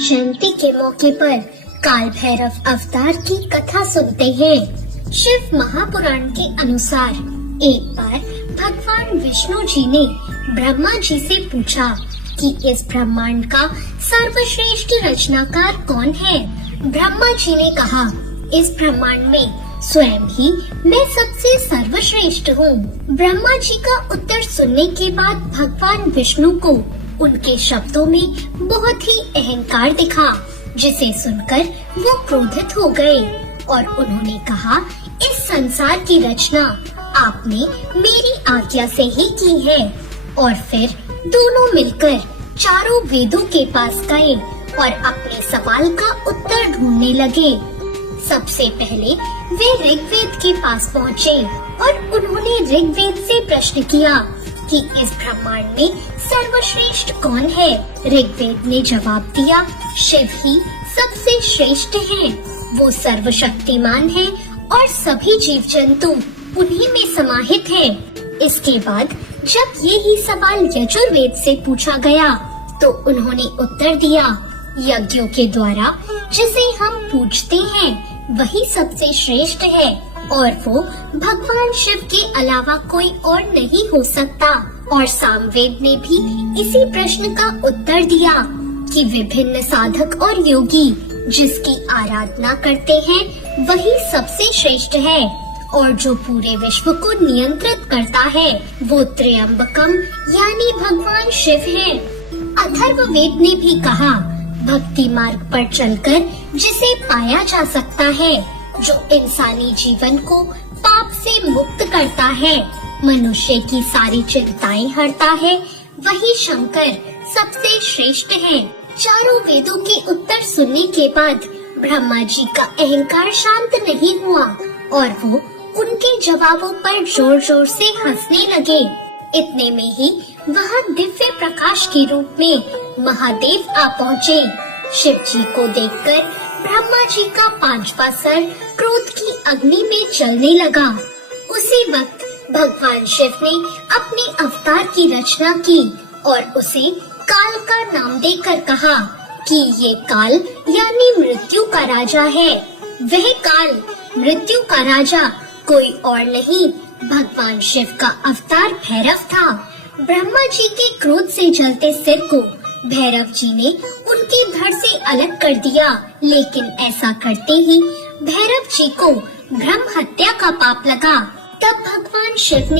जयंती के मौके पर काल भैरव अवतार की कथा सुनते हैं। शिव महापुराण के अनुसार एक बार भगवान विष्णु जी ने ब्रह्मा जी से पूछा कि इस ब्रह्मांड का सर्वश्रेष्ठ रचनाकार कौन है। ब्रह्मा जी ने कहा, इस ब्रह्मांड में स्वयं ही मैं सबसे सर्वश्रेष्ठ हूँ। ब्रह्मा जी का उत्तर सुनने के बाद भगवान विष्णु को उनके शब्दों में बहुत ही अहंकार दिखा, जिसे सुनकर वो क्रोधित हो गए और उन्होंने कहा, इस संसार की रचना आपने मेरी आज्ञा से ही की है। और फिर दोनों मिलकर चारों वेदों के पास गए और अपने सवाल का उत्तर ढूंढने लगे। सबसे पहले वे ऋग्वेद के पास पहुँचे और उन्होंने ऋग्वेद से प्रश्न किया कि इस ब्रह्मांड में सर्वश्रेष्ठ कौन है। ऋग्वेद ने जवाब दिया, शिव ही सबसे श्रेष्ठ हैं। वो सर्वशक्तिमान है और सभी जीव जंतु उन्हीं में समाहित हैं। इसके बाद जब ये ही सवाल यजुर्वेद से पूछा गया तो उन्होंने उत्तर दिया, यज्ञों के द्वारा जिसे हम पूजते हैं वही सबसे श्रेष्ठ है और वो भगवान शिव के अलावा कोई और नहीं हो सकता। और सामवेद ने भी इसी प्रश्न का उत्तर दिया कि विभिन्न साधक और योगी जिसकी आराधना करते हैं वही सबसे श्रेष्ठ है और जो पूरे विश्व को नियंत्रित करता है वो त्र्यंबकम यानी भगवान शिव है। अथर्ववेद ने भी कहा, भक्ति मार्ग पर चलकर जिसे पाया जा सकता है, जो इंसानी जीवन को पाप से मुक्त करता है, मनुष्य की सारी चिंताएं हरता है, वही शंकर सबसे श्रेष्ठ है। चारों वेदों के उत्तर सुनने के बाद ब्रह्मा जी का अहंकार शांत नहीं हुआ और वो उनके जवाबों पर जोर जोर से हंसने लगे। इतने में ही वहाँ दिव्य प्रकाश के रूप में महादेव आ पहुँचे। शिव जी को देखकर ब्रह्मा जी का पांचवा सर क्रोध की अग्नि में जलने लगा। उसी वक्त भगवान शिव ने अपने अवतार की रचना की और उसे काल का नाम देकर कहा कि ये काल यानी मृत्यु का राजा है। वह काल मृत्यु का राजा कोई और नहीं, भगवान शिव का अवतार भैरव था। ब्रह्मा जी के क्रोध से जलते सिर को भैरव जी ने उनकी धड़ से अलग कर दिया, लेकिन ऐसा करते ही भैरव जी को ब्रह्म हत्या का पाप लगा। तब भगवान शिव ने